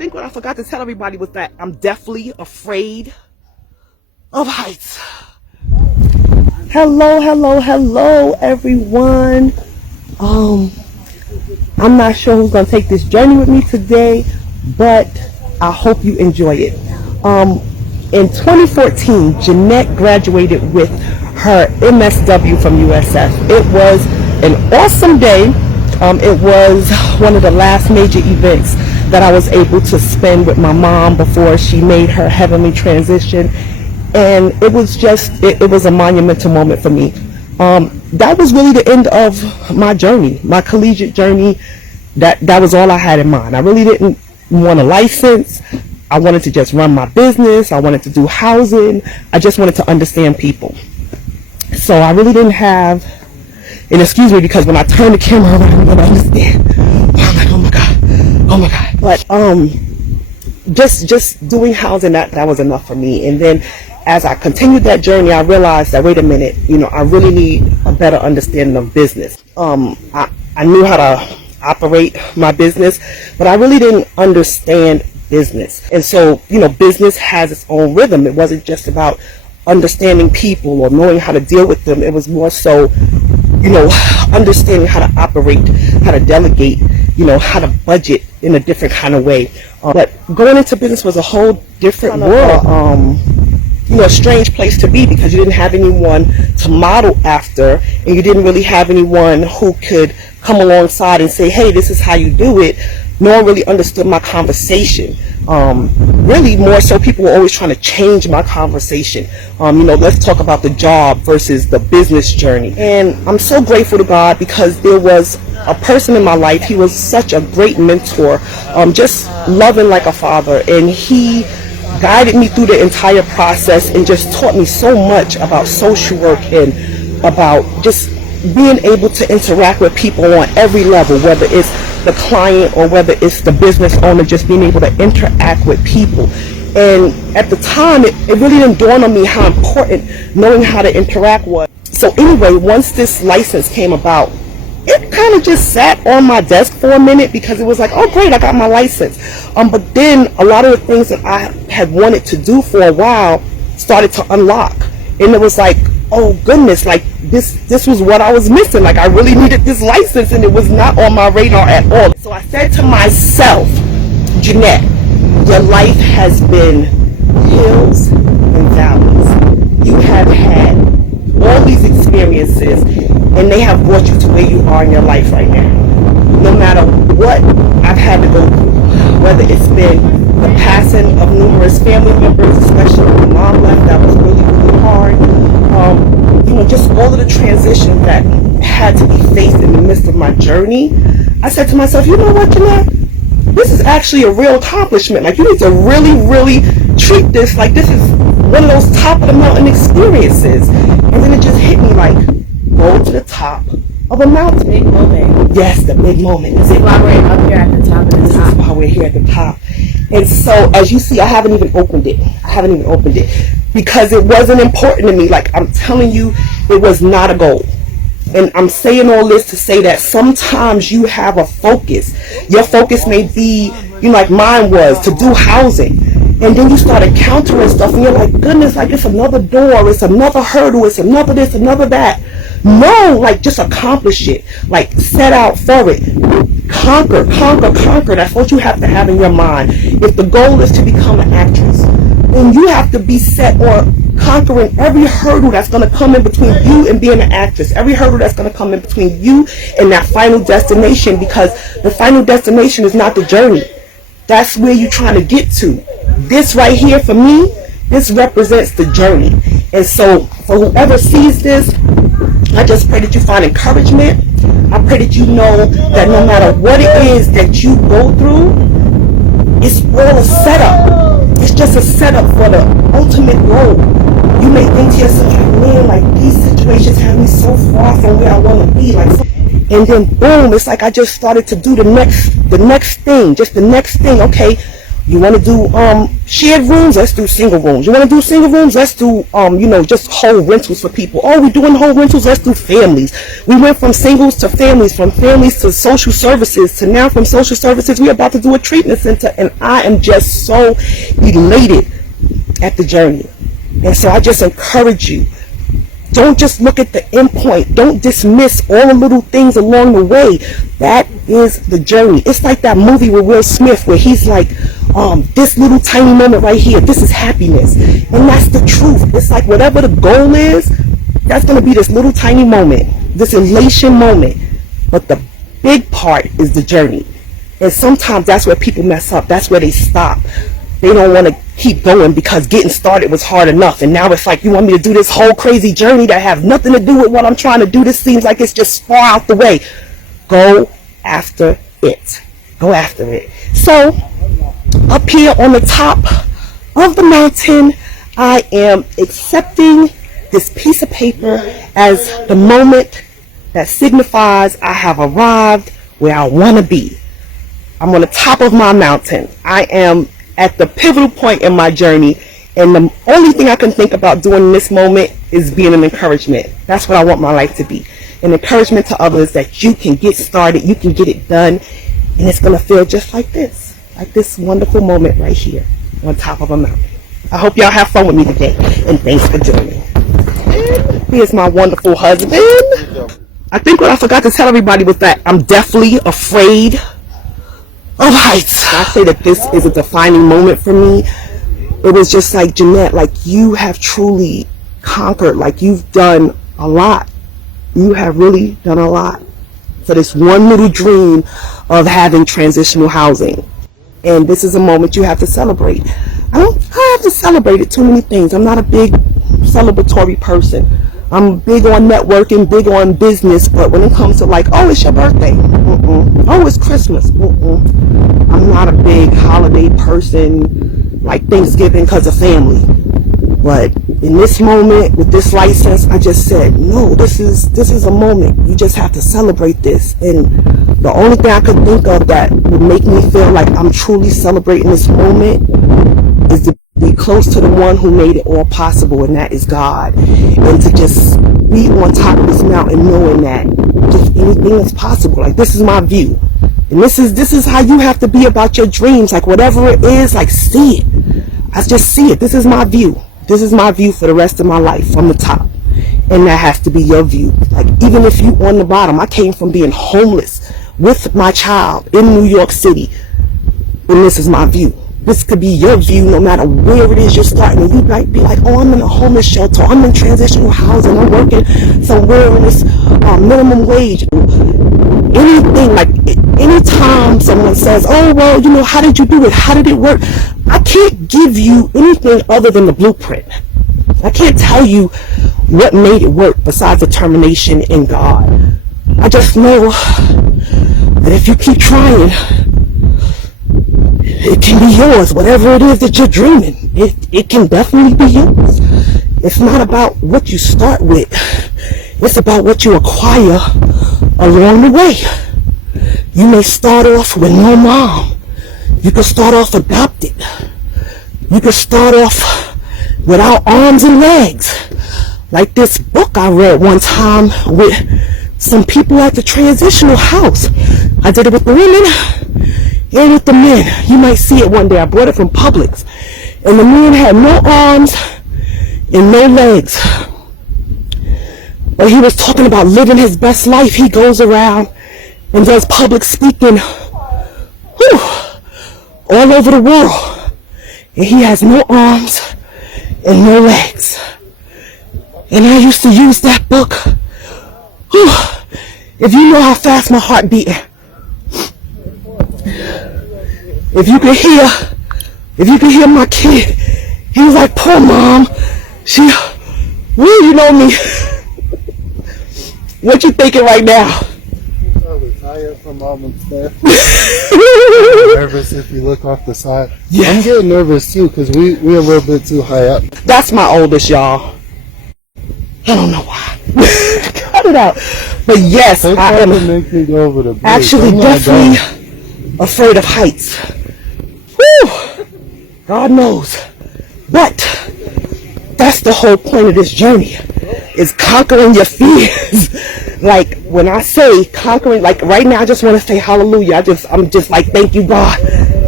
think what I forgot to tell everybody was that I'm definitely afraid of heights. Hello, everyone. I'm not sure who's going to take this journey with me today, but I hope you enjoy it. In 2014, Jannet graduated with her MSW from USF. It was an awesome day. It was one of the last major events that I was able to spend with my mom before she made her heavenly transition. And it was just, it was a monumental moment for me. That was really the end of my journey, my collegiate journey. That was all I had in mind. I really didn't want a license. I wanted to just run my business. I wanted to do housing. I just wanted to understand people. So I really didn't have, and excuse me because when I turn the camera around, I'm gonna understand. I'm like, oh my God. But just doing housing, that was enough for me. And then as I continued that journey, I realized that, wait a minute, I really need a better understanding of business. I knew how to operate my business, but I really didn't understand business. And so, business has its own rhythm. It wasn't just about understanding people or knowing how to deal with them. It was more so, understanding how to operate, how to delegate, how to budget in a different kind of way. But going into business was a whole different world. A strange place to be because you didn't have anyone to model after, and you didn't really have anyone who could come alongside and say, hey, this is how you do it. No one really understood my conversation. Really more so people were always trying to change my conversation. Let's talk about the job versus the business journey. And I'm so grateful to God because there was a person in my life. He was such a great mentor, just loving like a father, and he guided me through the entire process and just taught me so much about social work and about just being able to interact with people on every level, whether it's the client or whether it's the business owner, just being able to interact with people. And at the time, it really didn't dawn on me how important knowing how to interact was. So anyway, once this license came about, it kind of just sat on my desk for a minute because it was like, oh great, I got my license. But then a lot of the things that I had wanted to do for a while started to unlock. And it was like, oh goodness, like this was what I was missing. Like I really needed this license and it was not on my radar at all. So I said to myself, Jannet, your life has been hills and valleys. You have had all these experiences and they have brought you to where you are in your life right now. No matter what I've had to go through, whether it's been the passing of numerous family members, especially when my mom left, that was really, really hard. Just all of the transitions that had to be faced in the midst of my journey, I said to myself, you know what, Jannet? This is actually a real accomplishment. Like, you need to really, really treat this like this is one of those top of the mountain experiences. And then it just hit me like, go to the top of a mountain. Big moment. Yes, the big moment. This is why we're up here at the top of the top. This is why we're here at the top. And so, as you see, I haven't even opened it. Because it wasn't important to me. Like, I'm telling you, it was not a goal. And I'm saying all this to say that sometimes you have a focus. Your focus may be, like mine was, to do housing. And then you start encountering stuff and you're like, goodness, like it's another door, it's another hurdle, it's another this, another that. No, like just accomplish it. Like set out for it. Conquer. That's what you have to have in your mind. If the goal is to become an actress, then you have to be set on conquering every hurdle that's going to come in between you and being an actress. Every hurdle that's going to come in between you and that final destination, because the final destination is not the journey. That's where you're trying to get to. This right here for me, this represents the journey. And so for whoever sees this, I just pray that you find encouragement. I pray that you know that no matter what it is that you go through, it's all a setup. It's just a setup for the ultimate goal. You may think to yourself, like, man, like these situations have me so far from where I want to be. And then boom, it's like I just started to do the next thing, just the next thing. Okay, You want to do shared rooms? Let's do single rooms. You want to do single rooms? Let's do just whole rentals for people. Oh, we're doing whole rentals. Let's do families. We went from singles to families, from families to social services, to now from social services we're about to do a treatment center, and I am just so elated at the journey. And so I just encourage you, don't just look at the end point. Don't dismiss all the little things along the way. That is the journey. It's like that movie with Will Smith where he's like, this little tiny moment right here, this is happiness. And that's the truth. It's like whatever the goal is, that's going to be this little tiny moment, this elation moment. But the big part is the journey. And sometimes that's where people mess up. That's where they stop. They don't want to keep going because getting started was hard enough. And now it's like, you want me to do this whole crazy journey that has nothing to do with what I'm trying to do. This seems like it's just far out the way. Go after it. Go after it. So, up here on the top of the mountain, I am accepting this piece of paper as the moment that signifies I have arrived where I want to be. I'm on the top of my mountain. I am at the pivotal point in my journey, and the only thing I can think about doing in this moment is being an encouragement. That's what I want my life to be. An encouragement to others that you can get started, you can get it done, and it's going to feel just like this wonderful moment right here on top of a mountain. I hope y'all have fun with me today, and thanks for joining. And here's my wonderful husband. I think what I forgot to tell everybody was that I'm definitely afraid of heights. I say that this is a defining moment for me. It was just like, Jannet, like you have truly conquered, like you've done a lot. You have really done a lot for this one little dream of having transitional housing. And this is a moment you have to celebrate. I have to celebrate it too many things. I'm not a big celebratory person. I'm big on networking, big on business, but when it comes to like, oh, it's your birthday, oh, it's Christmas, I'm not a big holiday person like Thanksgiving because of family. But in this moment, with this license, I just said, no, this is a moment. You just have to celebrate this. And the only thing I could think of that would make me feel like I'm truly celebrating this moment is to be close to the one who made it all possible, and that is God. And to just be on top of this mountain knowing that just anything is possible. Like, this is my view. And this is how you have to be about your dreams. Like, whatever it is, like, see it. I just see it. This is my view. This is my view for the rest of my life from the top. And that has to be your view. Like, even if you on the bottom, I came from being homeless with my child in New York City. And this is my view. This could be your view no matter where it is you're starting. And you might be like, oh, I'm in a homeless shelter. I'm in transitional housing. I'm working somewhere in this minimum wage. Anything, like anytime someone says, oh, well, you know, how did you do it? How did it work? I can't give you anything other than the blueprint. I can't tell you what made it work besides determination in God. I just know that if you keep trying, it can be yours. Whatever it is that you're dreaming, it can definitely be yours. It's not about what you start with. It's about what you acquire along the way. You may start off with no mom. You can start off adopted. You can start off without arms and legs. Like this book I read one time with some people at the transitional house. I did it with the women and with the men. You might see it one day. I bought it from Publix. And the man had no arms and no legs. But he was talking about living his best life. He goes around and does public speaking all over the world. And he has no arms and no legs. And I used to use that book. If you know how fast my heart beat, if you could hear my kid, he was like, poor mom. You know me. What you thinking right now? You're probably tired from all them stuff. Nervous if you look off the side. Yeah. I'm getting nervous too because we're a little bit too high up. That's my oldest, y'all. I don't know why. Cut it out. But yes, They I tried to am make me go over the bridge. actually I'm not definitely going. afraid of heights. Whew. God knows. But that's the whole point of this journey, is conquering your fears. Like when I say conquering, like right now I just want to say hallelujah. I'm just like, thank you God,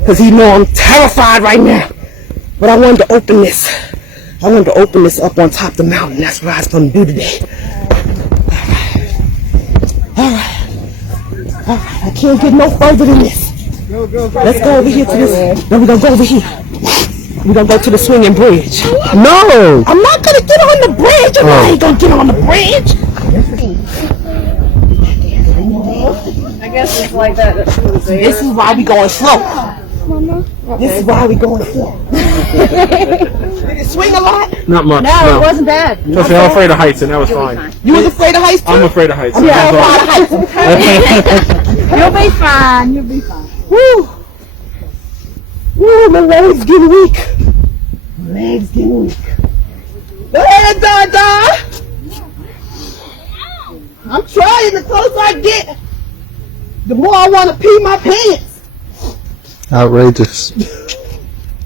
because He know I'm terrified right now. But I wanted to open this. I wanted to open this up on top of the mountain. That's what I was going to do today. All right. I can't get no further than this. Let's go over here to this. Then we're going to go over here. We're going to go to the swinging bridge. No! I'm not going to get on the bridge. I ain't going to get on the bridge. I guess it's like that. This is why we going slow. This is why we going slow. Did it swing a lot? Not much. No, it wasn't bad. Trust me, I'm afraid of heights, and that was fine. You was afraid of heights too? I'm afraid of heights. I'm terrified of heights. You'll be fine. You'll be fine. Woo! Woo, my legs getting weak. My legs getting weak. Go ahead, Dada. I'm trying. The closer I get, the more I want to pee my pants. Outrageous.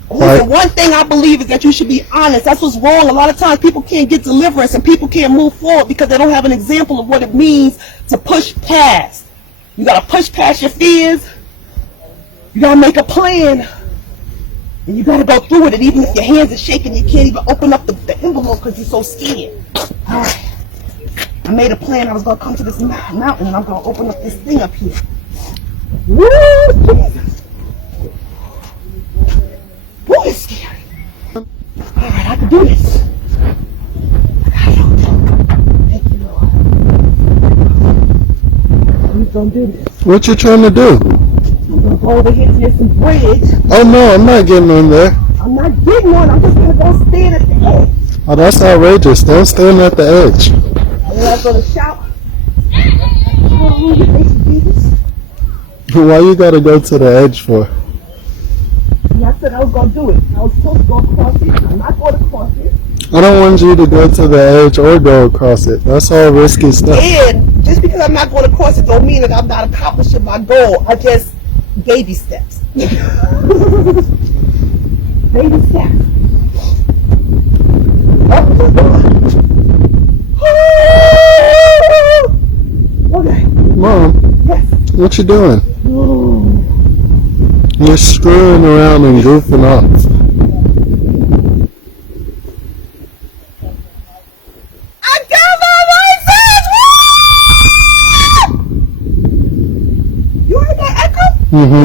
The one thing I believe is that you should be honest. That's what's wrong. A lot of times people can't get deliverance and people can't move forward because they don't have an example of what it means to push past. You got to push past your fears. You got to make a plan. And you got to go through it. And even if your hands are shaking, you can't even open up the envelope because you're so scared. All right. I made a plan. I was going to come to this mountain and I'm going to open up this thing up here. Woo! Jesus. Boy, it's scary. Alright, I can do this. I got it. Thank you, Lord. I'm gonna do this. What you trying to do? I'm gonna go over here to this bridge. Oh no, I'm not getting on there. I'm not getting on. I'm just gonna go stand at the edge. Oh, that's outrageous. Don't stand at the edge. And then I'm gonna shout, hallelujah, thank you, Jesus. Why you gotta go to the edge for? And I said I was gonna do it. I was supposed to go across it. I'm not going to cross it. I don't want you to go to the edge or go across it. That's all risky stuff. And just because I'm not going to cross it don't mean that I'm not accomplishing my goal. I just baby steps. Baby steps. Okay. Mom, Yes. what you doing? Ooh. You're screwing around and goofing off. I got my license! You heard that echo? Mm-hmm.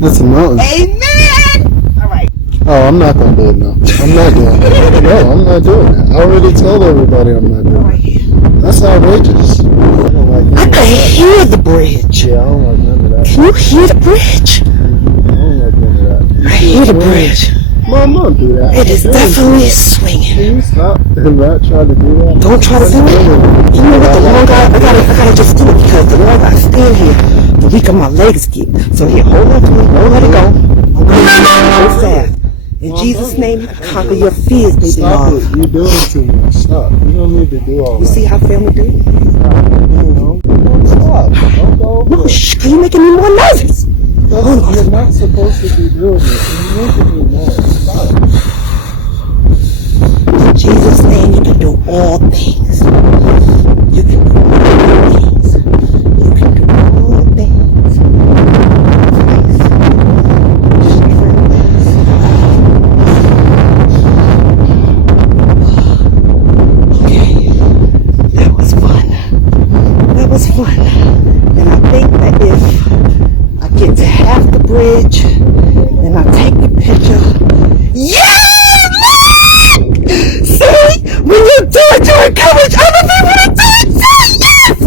That's a mountain. Amen! Alright. Oh, I'm not gonna do it now. I'm not doing it. No, I'm not doing it. I already told everybody I'm not doing it. That's outrageous. I don't like I any can of that. hear the bridge. Yeah, I don't like none of that. Can you hear the bridge? I don't like none of that. I hear the bridge. Mom, don't do that. It is definitely swinging. Can you stop and not try to do that? Don't try to do it. You know what? The longer I gotta just do it because the longer I stand here, the weaker my legs get. So here, hold on to me. Don't let it go. I'm going to go fast. In Jesus' name, conquer your fears, baby Stop love. it. You're doing too much. Stop. You don't need to do all You that. see how family do? Stop. Don't go over No, it. shh, you're making me more nervous. You're not supposed to be doing this. You're making me mad. Stop. In Jesus' name, you can do all things. You can do all things. You can do all things. Okay, that was fun. That was fun. And I think that if I get to half the bridge and I take the picture, yeah! See? When you do it, you encourage other people to do it too! Yes!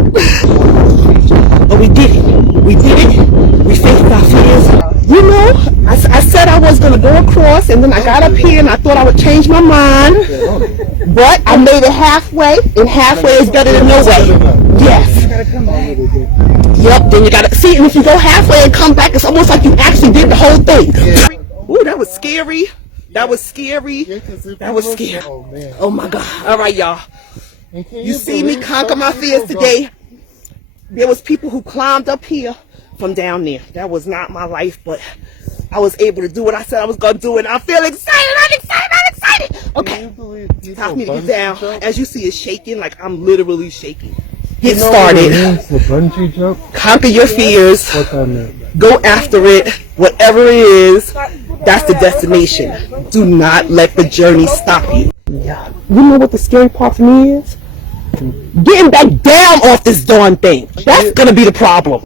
But we did it. We did it. We faced our fears. You know, I said I was going to go across, and then I got up here and I thought I would change my mind. But I made it halfway, and halfway is better than no way. Yes. Yep, then you got to see, and if you go halfway and come back, it's almost like you actually did the whole thing. Ooh, that was scary. That was scary. That was scary. Oh, man. Oh my God. All right, y'all. And can You see me believe conquer some my fears people today. There was people who climbed up here from down there. That was not my life, but I was able to do what I said I was going to do, and I feel excited. I'm excited. Okay. Can you believe people Time for me to get bungee down. jump? As you see, it's shaking. Like, I'm literally shaking. Get You know what it started. means, the bungee jump? Conquer your fears. What that meant. Go after it. Whatever it is, that's the destination. Do not let the journey stop you. Yeah. You know what the scary part for me is? Getting back down off this darn thing. That's going to be the problem.